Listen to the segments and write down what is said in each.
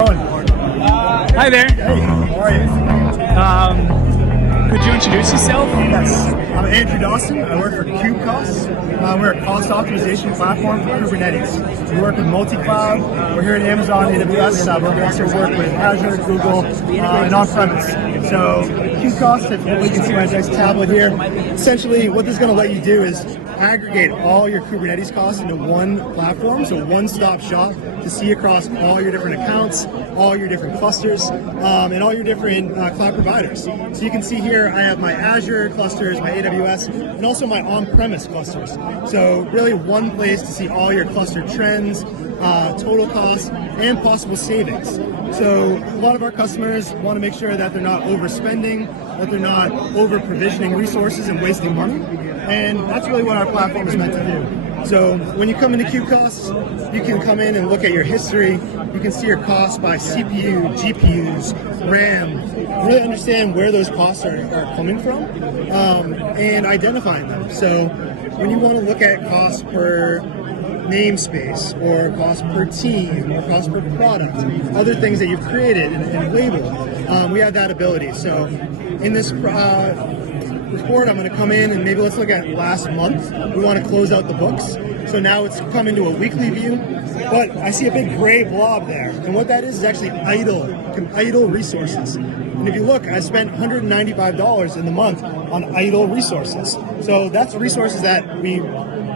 Hi there. Hey, how are you? Could you introduce yourself? Yes, I'm Andrew Dawson. I work for KubeCost. We're a cost optimization platform for Kubernetes. We work with multi-cloud. We're here at Amazon AWS, but we also work with Azure, Google, and on-premise. So KubeCost, if you can see my nice tablet here, essentially what this is going to let you do is aggregate all your Kubernetes costs into one platform, so one-stop shop to see across all your different accounts, all your different clusters, and all your different cloud providers. So you can see here I have my Azure clusters, my AWS, and also my on-premise clusters. So really one place to see all your cluster trends, total costs, and possible savings. So a lot of our customers want to make sure that they're not overspending, that they're not over-provisioning resources and wasting money. And that's really what our platform is meant to do. So when you come into KubeCost, you can come in and look at your history. You can see your costs by CPU, GPUs, RAM, really understand where those costs are coming from, and identifying them. So when you want to look at cost per namespace, or cost per team, or cost per product, other things that you've created and labeled, we have that ability. So in this report, I'm going to come in and maybe let's look at last month. We want to close out the books. So now it's come into a weekly view, but I see a big gray blob there. And what that is actually idle resources. And if you look, I spent $195 in the month on idle resources. So that's resources that we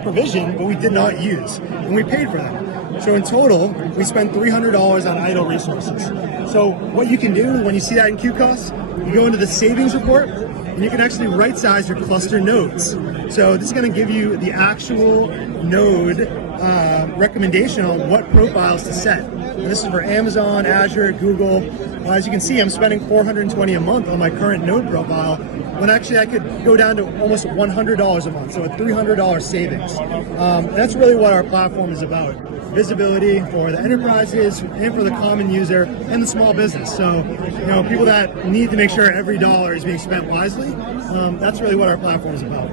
provisioned, but we did not use, and we paid for them. So in total, we spent $300 on idle resources. So what you can do when you see that in KubeCost, you go into the savings report, and you can actually right size your cluster nodes. So this is going to give you the actual node recommendation on what profiles to set. And this is for Amazon, Azure, Google. As you can see, I'm spending $420 a month on my current node profile, when actually I could go down to almost $100 a month, so a $300 savings. That's really what our platform is about. Visibility for the enterprises and for the common user and the small business. So, people that need to make sure every dollar is being spent wisely, that's really what our platform is about.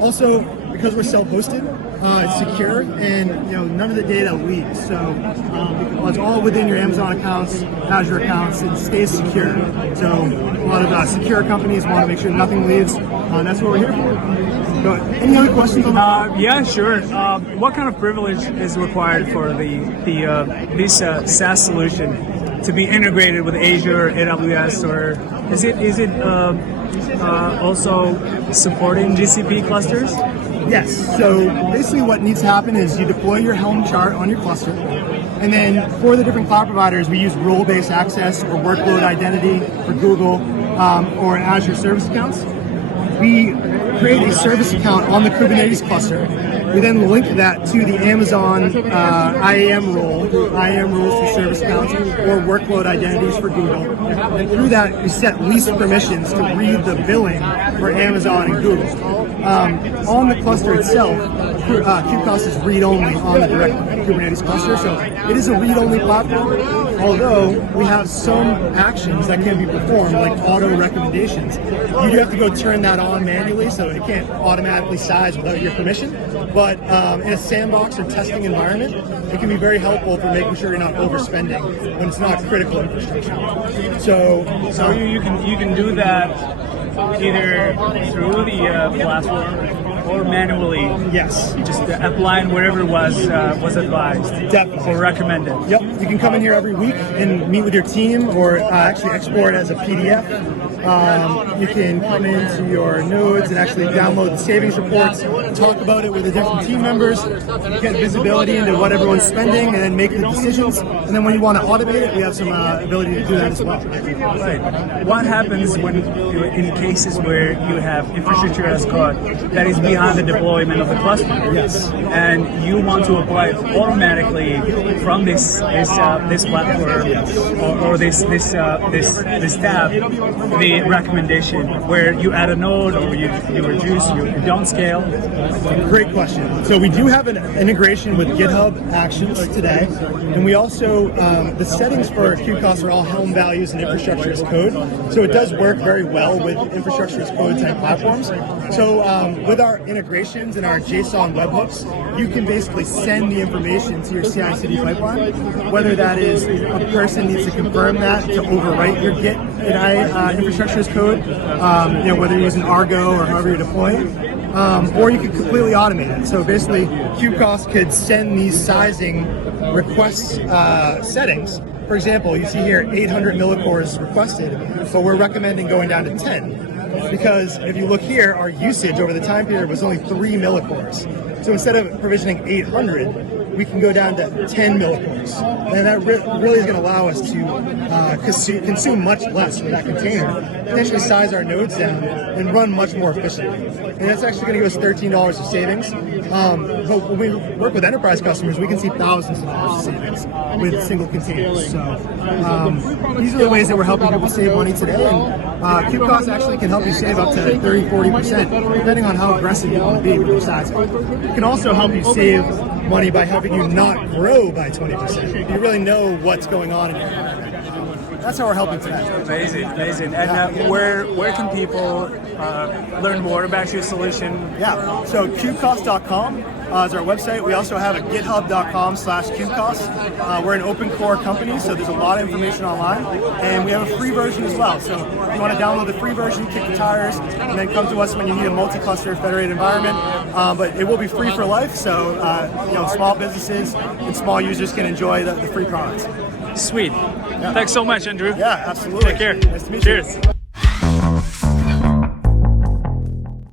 Also, because we're self-hosted, it's secure, and none of the data leaks. So it's all within your Amazon accounts, Azure accounts. It stays secure. So a lot of secure companies want to make sure nothing leaves. That's what we're here for. So, any other questions on that? Yeah, sure. What kind of privilege is required for this SaaS solution to be integrated with Azure, AWS, or is it also supporting GCP clusters? Yes. So basically what needs to happen is you deploy your Helm chart on your cluster, and then for the different cloud providers, we use role-based access or workload identity for Google or Azure service accounts. We create a service account on the Kubernetes cluster. We then link that to the Amazon IAM rules for service accounts or workload identities for Google. And through that, we set least permissions to read the billing for Amazon and Google. On the cluster itself, KubeCost is read-only on the direct Kubernetes cluster, so it is a read-only platform, although we have some actions that can be performed, like auto recommendations. You do have to go turn that on manually, so it can't automatically size without your permission, but in a sandbox or testing environment, it can be very helpful for making sure you're not overspending when it's not critical infrastructure. So you can do that either through the platform or manually. Yes. Just applying whatever was advised. Definitely. Or recommended. Yep. You can come in here every week and meet with your team, or actually export as a PDF. You can come into your nodes and actually download the savings reports, talk about it with the different team members, get visibility into what everyone's spending, and then make the decisions. And then when you want to automate it, we have some ability to do that as well. Right. What happens when, in cases where you have infrastructure as code that is behind the deployment of the cluster? Yes. And you want to apply it automatically from this platform or this tab, the recommendation where you add a node or you reduce, you don't scale? Great question. So we do have an integration with GitHub Actions today, and we also, the settings for KubeCost are all Helm values and infrastructure as code, so it does work very well with infrastructure as code type platforms. So with our integrations and our JSON webhooks, you can basically send the information to your CI/CD pipeline, whether that is a person needs to confirm that to overwrite your Git and infrastructure as code, whether you're using Argo or however you're deploying, or you could completely automate it. So basically, KubeCost could send these sizing request settings. For example, you see here 800 millicores requested, but we're recommending going down to 10. Because if you look here, our usage over the time period was only 3 millicores. So instead of provisioning 800, we can go down to 10 millicores. And that really is going to allow us to consume much less with that container, potentially size our nodes down, and run much more efficiently. And that's actually going to give us $13 of savings. But when we work with enterprise customers, we can see thousands of dollars of savings with single containers. So these are the ways that we're helping people save money today. And KubeCost actually can help you save up to 30-40%, depending on how aggressive you want to be with your sizing. It can also help you save money by helping you not grow by 20%. You really know what's going on in your environment. That's how we're helping today. Amazing. And where can people learn more about your solution? Yeah, so KubeCost.com is our website. We also have a github.com/KubeCost. We're an open core company, so there's a lot of information online. And we have a free version as well. So if you want to download the free version, kick the tires, and then come to us when you need a multi-cluster federated environment. But it will be free for life, so small businesses and small users can enjoy the free products. Sweet. Thanks so much, Andrew. Yeah, absolutely. Take care. Nice to meet you. Cheers.